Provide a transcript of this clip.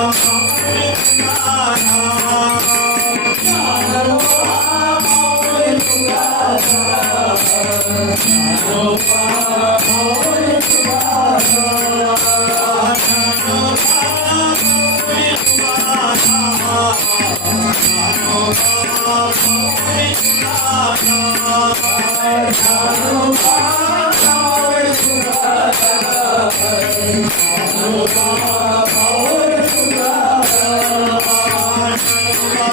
Oh,